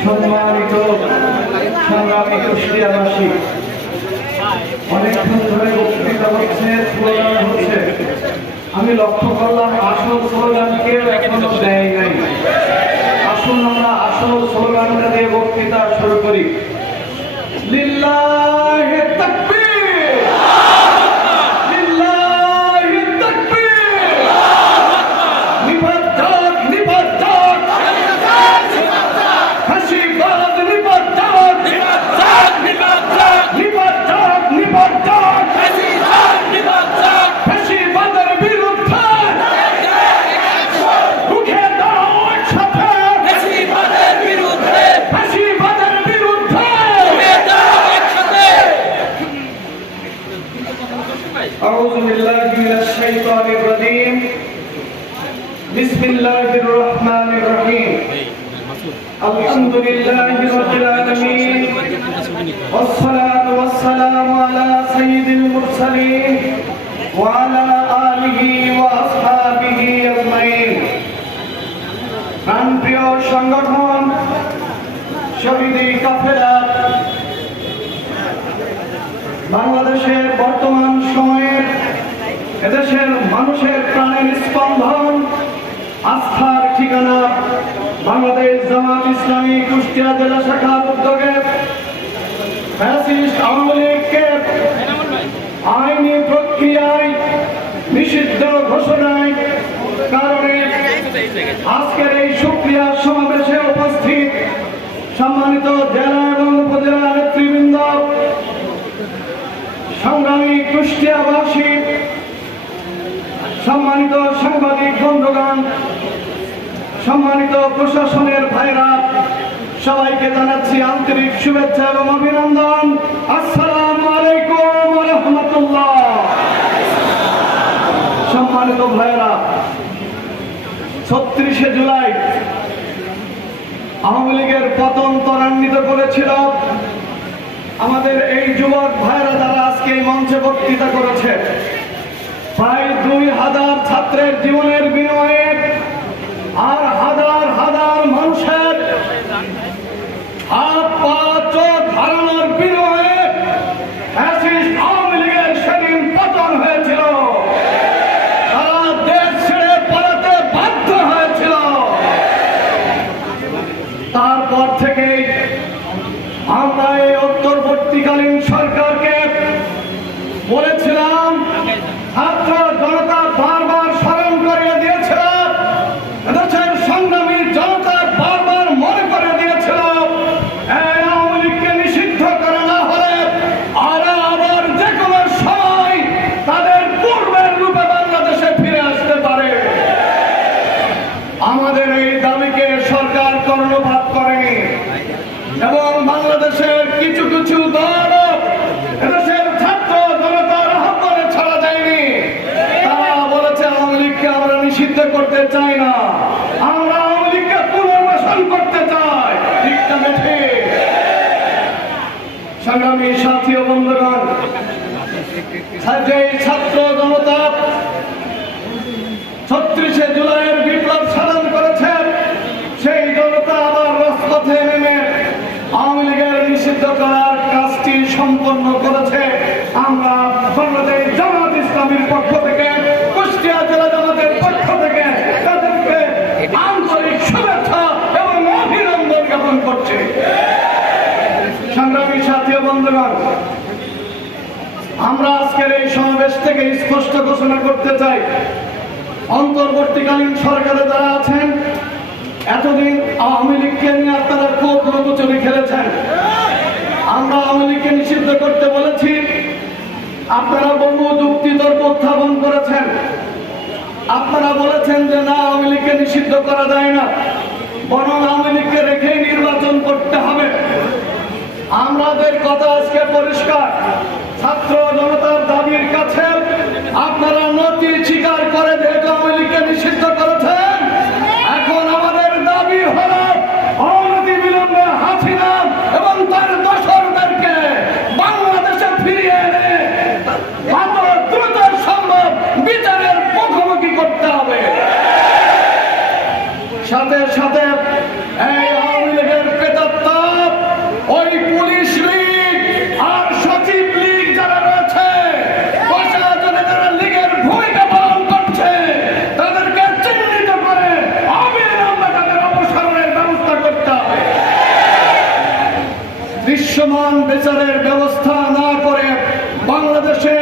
সম্মানিত সংগ্রামী কুষ্টিয়াবাসী, অনেকক্ষণ ধরে বক্তৃতা হচ্ছে, স্লোগান হচ্ছে। আমি লক্ষ্য করলাম আসল স্লোগানকে এখনো দেয় নাই। আসুন আমরা আসল স্লোগানটা দিয়ে বক্তৃতা শুরু করি। লিল্লাহি তাকবীর, লিল্লাহি তাকবীর, নিবদ্ধক নিবদ্ধক, ফাঁসিবাদ নিবদ্ধক, নিবদ্ধক নিবদ্ধক, নিবদ্ধক নিবদ্ধক, ফাঁসিবাদ নিবদ্ধক, ফাঁসিবাদের বিরুদ্ধে রুখে দাও একসাথে, ফাঁসিবাদের বিরুদ্ধে, ফাঁসিবাদের বিরুদ্ধে রুখে দাও একসাথে। আউযু বিল্লাহি মিনাশ শাইতানির রাজীম। বিসমিল্লাহির রহমানির রহিম। আলহামদুলিল্লাহি রাব্বিল আলামিন, ওয়াসসালাতু ওয়াসসালামু আলা সাইয়্যিদিল মুরসালিন ওয়া আলা আলিহি ওয়া আসহাবিহি আজমাইন। প্রাণপ্রিয় সংগঠন শহীদি কাফেলা, বাংলাদেশের বর্তমান সময়ের এদেশের মানুষের প্রাণের স্পন্দন, আস্থার ঠিকানা বাংলাদেশ জামাত ইসলামী কুষ্টিয়া জেলা শাখার উদ্যোগে ফ্যাসিস্ট আওয়ামী লীগকে আইনি প্রক্রিয়ায় নিষিদ্ধ ঘোষণায় কারণে আজকের এই সুপ্রিয়া সমাবেশে উপস্থিত সম্মানিত জেলা এবং উপজেলা নেতৃবৃন্দ, সংগ্রামী কুষ্টিয়াবাসী, সম্মানিত সাংবাদিক বন্ধুগণ, সম্মানিত প্রশাসনের ভাইরা, সবাইকে জানাচ্ছি আন্তরিক শুভেচ্ছা এবং অভিনন্দন। আসসালামু আলাইকুম ওয়া রাহমাতুল্লাহ। সম্মানিত ভাইরা, 36শে জুলাই আওয়ামী লীগের পতন ত্বরান্বিত করেছিল আমাদের এই যুবক ভাইরা, যারা আজকে এই মঞ্চে বক্তৃতা করেছে। প্রায় 2000 ছাত্রের জীবনের বিনিময়ে আর হাজার হাজার মানুষের হাত পা চোখ হারানোর বিনিময়ে ফ্যাসিস্ট আওয়ামী লীগের সেদিন পতন হয়েছিল। তারা দেশ ছেড়ে পালাতে বাধ্য হয়েছিল। তারপর থেকেই আমরা এই অন্তর্বর্তীকালীন সরকারকে বলেছিলাম, ছাত্র জনতা বারবার স্মরণ করিয়ে দিয়েছিল, এদেশের সংগ্রামী জনতা বারবার মনে করে দিয়েছিল, এই আওয়ামী লীগকে নিষিদ্ধ করা না হলে আবার যে কোনো সময় তাদের পূর্বের রূপে বাংলাদেশে ফিরে আসতে পারে। আমাদের এই দাবিকে সরকার কর্ণপাত করেনি এবং বাংলাদেশের কিছু কিছু দল এদেশের ছাত্র জনতার আহ্বানে ছাড়া যায়নি। তারা বলেছে আওয়ামী লীগকে আমরা নিষিদ্ধ করতে চাই না, আমরা আওয়ামী লীগকে পুনর্বাসন করতে চাই। ঠিক না ঠিক? সংগ্রামী সাথী ও বন্ধুগণ, যে ছাত্র জনতা 36শে জুলাইয়ের বিপ্লব সাধন করেছে, সেই জনতা আবার রাজপথে নেমে আওয়ামী লীগের নিষিদ্ধ করার কাজটি সম্পন্ন করেছে। আমরা বাংলাদেশ জামাত ইসলামীর পক্ষ থেকে, কুষ্টিয়া জেলা জামাতের পক্ষ থেকে তাদেরকে আন্তরিক শুভেচ্ছা এবং অভিনন্দন জ্ঞাপন করছি। সংগ্রামী সাথী বন্ধুগণ, আমরা আজকের এই সমাবেশ থেকে স্পষ্ট ঘোষণা করতে চাই, অন্তর্বর্তীকালীন সরকারে যারা আছেন, এতদিন আওয়ামী লীগকে নিয়ে আপনারা খুব লুকোচুরি খেলেছেন। আমরা আওয়ামী লীগকে নিষিদ্ধ করতে বলেছি, আপনারা বহু যুক্তি তর্ক উত্থাপন করেছেন। আপনারা বলেছেন যে না, আওয়ামী লীগকে নিষিদ্ধ করা যায় না, বরং আওয়ামী লীগকে রেখেই নির্বাচন করতে হবে। আমাদের কথা আজকে পরিষ্কার, ছাত্র জনতার দাবির কাছে আপনারা নথি স্বীকার করে যেহেতু আওয়ামী লীগকে নিষিদ্ধ করেছেন, এখন আমাদের দাবি হল অনতিবিলম্বে হাসিনা এবং তার দোসরদেরকে বাংলাদেশে ফিরিয়ে এনে যত দ্রুত সম্ভব বিচারের মুখোমুখি করতে হবে। সাথে সাথে এই আওয়ামী লীগের চলমান বিচারের ব্যবস্থা না করে বাংলাদেশে